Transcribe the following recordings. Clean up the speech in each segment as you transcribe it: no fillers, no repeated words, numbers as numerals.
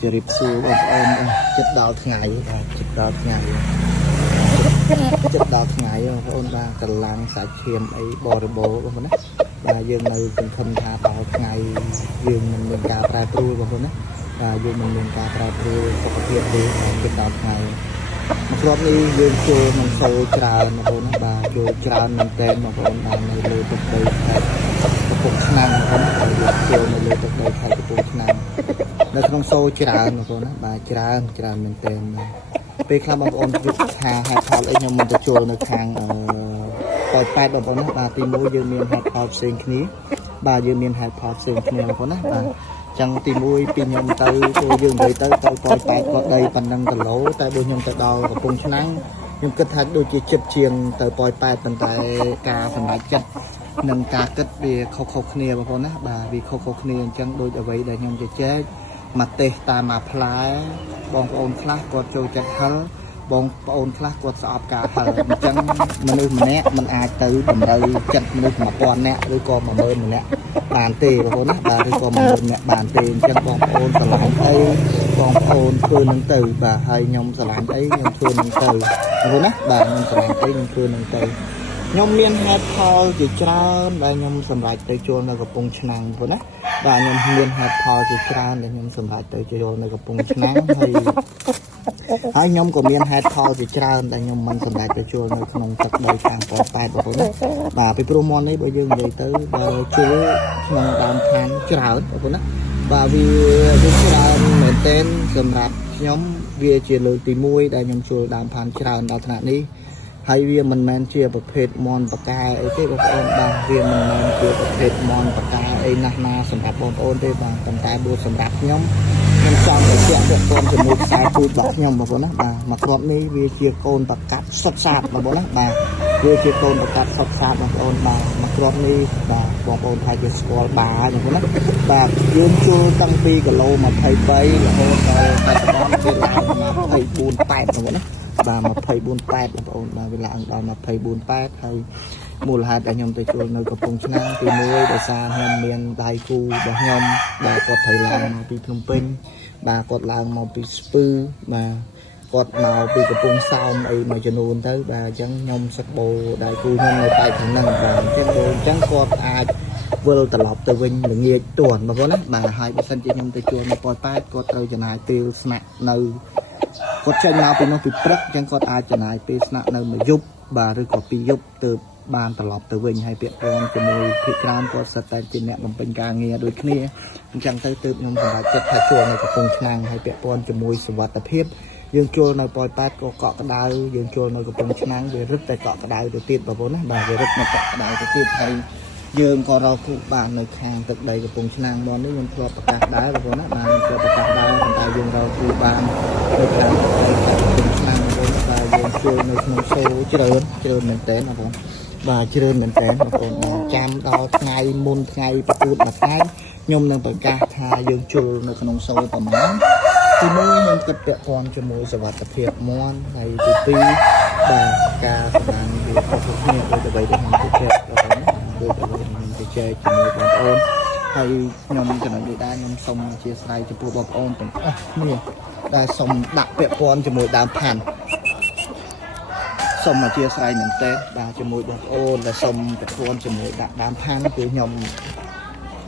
จะรีบสู้បងប្អូនចិត្តដល់ថ្ងៃចិត្តដល់ថ្ងៃចិត្តដល់ថ្ងៃបងប្អូនបាទកម្លាំងសាច់ឈាមអីបរិបូរបងប្អូនណាបាទយើងនៅសង្ឃឹមថាដល់ថ្ងៃយើងមិនមានការប្រែប្រួលបងប្អូនណាបាទយើងមិនមានការប្រែប្រួលសុខភាពទេចិត្តដល់ថ្ងៃមកគ្រាប់នេះយើងចូលនឹងសូវច្រើនបងប្អូនណាបាទចូលច្រើនមែនទែនបងប្អូនបាទនៅលើទឹកដីខេត្តកំពង់ឆ្នាំងបងប្អូនយើងចូលនៅលើទឹកដីខេត្តកំពង់ឆ្នាំងនៅក្នុងសូវច្រើនបងប្អូនណាបាទច្រើនមែនទែនពេលខ្លះបងប្អូនគិតថាហេតុផលអីខ្ញុំមិនទៅចូលនៅខាងប៉ោយប៉ែតបងប្អូនណាបាទទីមួយយើងមានហេតុផលផ្សេងគ្នាបាទយើងមានហេតុផលផ្សេងគ្នាបងប្អូនណាបាទចឹងទីមួយពីខ្ញុំទៅចូលយើងនិយាយទៅប៉ោយប៉ែតគាត់ដីប៉ុណ្ណឹងគីឡូតែដូចខ្ញុំទៅដល់កំពង់ឆ្នាំងខ្ញុំគិតថាដូចជាចិត្តជាងទៅប៉ោយប៉ែតប៉ុន្តែការសម្រេចចិត្តនិងការគិតវាខុសៗគ្នាបងប្អូនណាបាទវាខុសៗគ្នាអញ្ចឹងដូចអ្វីដែលខ្ញុំជជែកមកទេសតាមមកផ្លែបងប្អូនខ្លះគាត់ចូលចិត្តហិលបងប្អូនខ្លះគាត់ស្អប់ការហិលអញ្ចឹងមនុស្សម្នាក់មិនអាចទៅតម្រូវចិត្តមនុស្ស1000នាក់ឬក៏10000នាក់បានទេបងប្អូនណាបាទឬក៏10000នាក់បានទេអញ្ចឹងបងប្អូនស្រឡាញ់អីបងប្អូនធ្វើនឹងទៅបាទហើយខ្ញុំស្រឡាញ់អីខ្ញុំធ្វើនឹងទៅបងប្អូនណាបាទខ្ញុំស្រឡាញ់អីខ្ញុំធ្វើនឹងទៅខ្ញុំមានហេតុផលជាច្រើនដែលខ្ញុំសម្រេចទៅចូលនៅកំពង់ឆ្នាំងបងប្អូនណាបាទខ្ញុំមានហេតុផលជាច្រើនដែលខ្ញុំសម្រេចទៅចូលនៅកំពង់ឆ្នាំងហើយខ្ញុំក៏មានហេតុផលជាច្រើនដែលខ្ញុំមិនសម្រេចទៅចូលនៅក្នុងទឹកដីខាងប៉ោយប៉ែតបងប្អូនណាបាទពីព្រោះមកនេះបើយើងនិយាយទៅបើចូលក្នុងដើមឋានច្រើនបងប្អូនណាបាទវាច្រើនមែនទែនសម្រាប់ខ្ញុំវាជាលើកទី1ដែលខ្ញុំចូលដើមឋានច្រើនដល់ថ្នាក់នេះហើយវាមិនមែនជាប្រភេទមន់បកាអីទេបងប្អូនបាទវាមិនមែនជាប្រភេទមន់បកាអីណាស់ណាសម្រាប់បងប្អូនទេបាទប៉ុន្តែបើសម្រាប់ខ្ញុំចង់ទៅជាក់ពាក់ព័ន្ធជាមួយខ្សែគូរបស់ខ្ញុំបងប្អូនណាបាទមកគ្រាប់នេះវាជាកូនប្រកាសសុតសាបបងប្អូនណាបាទវាជាកូនប្រកាសសុតសាបបងប្អូនបាទមកគ្រាប់នេះបាទបងប្អូនថាជាស្គាល់បាទបងប្អូនណាបាទយើងជួលតាំងពីគីឡូ23រហូតដល់បច្ចុប្បន្នវាឡើងមក24ប៉ែតបងប្អូនណាបាទ24ប៉ែតបងប្អូនបាទវាឡើងដល់24ប៉ែតហើយមូលហេតុដែលខ្ញុំទៅជួលនៅកំពង់ឆ្នាំងទី1ដោយសារខ្ញុំមានដៃគូរបស់ខ្ញុំដែលគាត់ត្រូវឡើងមកពីភ្នំពេញបាទគាត់ឡើងមកពីស្ពឺបាទគាត់មកពីកំពង់សោមអីមួយចំនួនទៅបាទអញ្ចឹងខ្ញុំសឹកបោដៃគូខ្ញុំនៅតែខាងហ្នឹងបាទអញ្ចឹងគាត់អាចវិលត្រឡប់ទៅវិញល្ងាចទាន់បងប្អូនណាបាទហើយបើសិនជាខ្ញុំទៅជួលនៅប៉ោយប៉ែតគាត់ត្រូវចំណាយពេលស្នាក់នៅគាត់ចេញមកពីនោះពីព្រឹកអញ្ចឹងគាត់អាចចំណាយពេលស្នាក់នៅមួយយប់បាទឬក៏2យប់ទៅបានត្រឡប់ទៅវិញហើយពាក់ព័ន្ធជាមួយភាគច្រើនគាត់សិតតែជាអ្នកបំពេញការងារដូចគ្នាអញ្ចឹងទៅទើបខ្ញុំសម្រេចចិត្តថាជួលនៅកំពង់ឆ្នាំងហើយពាក់ព័ន្ធជាមួយសុវត្ថិភាពយើងជួលនៅប៉ោយប៉ែតក៏កក់ក្ដៅយើងជួលនៅកំពង់ឆ្នាំងវារឹតតែកក់ក្ដៅទៅទៀតបងប្អូនណាបាទវារឹតមកកក់ក្ដៅទៅទៀតហើយយើងក៏រកគូបាននៅខាងទឹកដីកំពង់ឆ្នាំងមកនេះខ្ញុំធ្លាប់ប្រកាសដែរបងប្អូនណាបាទខ្ញុំធ្លាប់ប្រកាសដែរប៉ុន្តែយើងរកគូបាននៅខាងទឹកដីកំពង់ឆ្នាំងបងប្អូនបាទយើងជួលនៅក្នុងសូច្រើនមែនតើបងប្អូនបាទច្រើនមែនតើបងប្អូនចាំដល់ថ្ងៃមុនថ្ងៃប្រកួតមួយថ្ងៃខ្ញុំនឹងប្រកាសថាយើងជួលនៅក្នុងសូប្រមាណទី1ខ្ញុំគិតពាក់ព័ន្ធជាមួយសុវត្ថិភាពមន់ហើយទី2បាទការសម្ដែងវាខុសគ្នាដោយអ្វីដែលខ្ញុំជជែកបងប្អូនដោយអ្វីដែលខ្ញុំជជែកជាមួយបងប្អូនហើយខ្ញុំចំណុចនេះដែរខ្ញុំសូមអធិស្ឋានចំពោះបងប្អូនទាំងអស់គ្នាដែលសូមដាក់ពាក់ព័ន្ធជាមួយដើមផាន់សូមអធិស្ឋានមែនតើបាទជាមួយបងប្អូនដែលសូមពាក់ព័ន្ធជាមួយដាក់ដើមផាន់គឺខ្ញុំ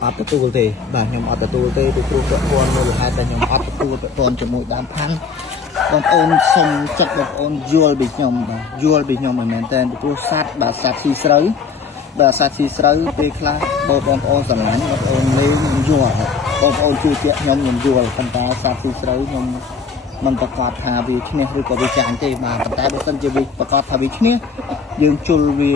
អត់ទទួលទេបាទខ្ញុំអត់ទទួលទេពីព្រោះពាក់ព័ន្ធមូលហេតុដែលខ្ញុំអត់ទទួលពាក់ព័ន្ធជាមួយដើមផាន់បងប្អូនសូមចិត្តបងប្អូនយល់ពីខ្ញុំបាទយល់ពីខ្ញុំមែនតើពីព្រោះសត្វបាទសត្វស៊ីស្រូវបាទសត្វស៊ីស្រូវពេលខ្លះបងប្អូនស្រឡាញ់បងប្អូនលេងយល់បងប្អូនជួយពាក់ខ្ញុំយល់ប៉ុន្តែសត្វស៊ីស្រូវខ្ញុំមិនប្រកាសថាវាឈ្នះឬក៏វាចាញ់ទេបាទប៉ុន្តែបើសិនជាវាប្រកាសថាវាឈ្នះយើងជុលវា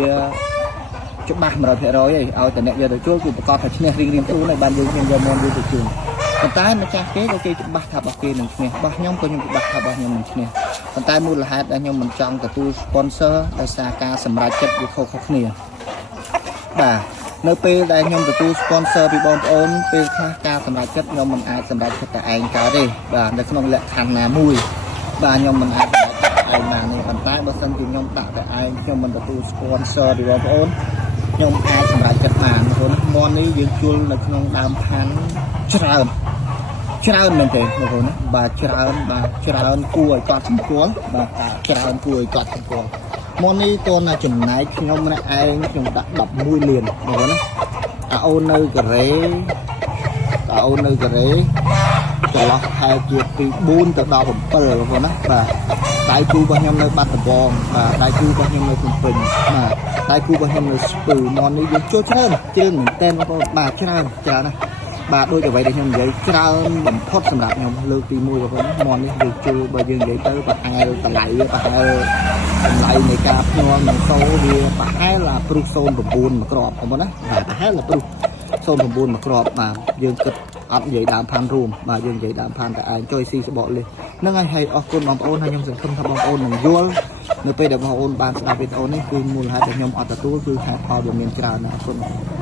ច្បាស់ 100% ឲ្យតែអ្នកយកទៅជួលគឺប្រកាសថាឈ្នះរៀងៗខ្លួនហើយបានយើងយកមកវាទៅជួលប៉ុន្តែម្ចាស់គេក៏គេច្បាស់ថារបស់គេនឹងឈ្នះរបស់ខ្ញុំក៏ខ្ញុំច្បាស់ថារបស់ខ្ញុំនឹងឈ្នះប៉ុន្តែមូលហេតុដែលខ្ញុំមិនចង់ទទួល sponsor ដោយសារការសម្រេចចិត្តវាខុសៗគ្នាបាទនៅពេលដែលខ្ញុំទទួល sponsor ពីបងប្អូនពេលខ្លះការសម្រេចចិត្តខ្ញុំមិនអាចសម្រេចចិត្តតែឯងកើតទេបាទនៅក្នុងលក្ខខណ្ឌណាមួយបាទខ្ញុំមិនអាចសម្រេចចិត្តឯងណានេះប៉ុន្តែបើសិនជាខ្ញុំដាក់តែឯងខ្ញុំមិនទទួល sponsor ពីបងប្អូនខ្ញុំអាចសម្រេចចិត្តបានបងប្អូនមន់នេះយើងជួលនៅក្នុងដើមផាន់ច្រើន ច្រើនមែនទេបងប្អូនណាបាទច្រើនគួរឲ្យកត់សម្គាល់បាទច្រើនគួរឲ្យកត់សម្គាល់មកនេះតើណាចំណែកខ្ញុំម្នាក់ឯងខ្ញុំដាក់11លានបងប្អូនណាអូននៅកូរ៉េចន្លោះខែជាពី4ទៅដល់7បងប្អូនណាបាទដៃគូរបស់ខ្ញុំនៅបាត់ដំបងបាទដៃគូរបស់ខ្ញុំនៅភ្នំពេញបាទដៃគូរបស់ខ្ញុំនៅស្ពឺមកនេះយើងចូលច្រើនមែនតើបងប្អូនបាទច្រើនណាបាទដូចអ្វីដែលខ្ញុំនិយាយច្រើនបំផុតសម្រាប់ខ្ញុំលើកទី1បងប្អូនមកនេះយើងជួលបើយើងនិយាយទៅប្រហែលតម្លៃនៃការភ្នាល់នឹងសូវាប្រហែលព្រុស09មួយគ្រាប់បងប្អូនណាបាទប្រហែលព្រុស09មួយគ្រាប់បាទយើងគិតអត់និយាយដើមផានរួមបាទយើងនិយាយដើមផានតែឯងចុយស៊ីសបកលេសហ្នឹងហើយអរគុណបងប្អូនហើយខ្ញុំសង្ឃឹមថាបងប្អូននឹងយល់នៅពេលដែលបងប្អូនបានស្ដាប់វីដេអូនេះគឺមូលហេតុដែលខ្ញុំអត់ទទួលគឺហេតុផលវាមានច្រើនណាស់អរគុណ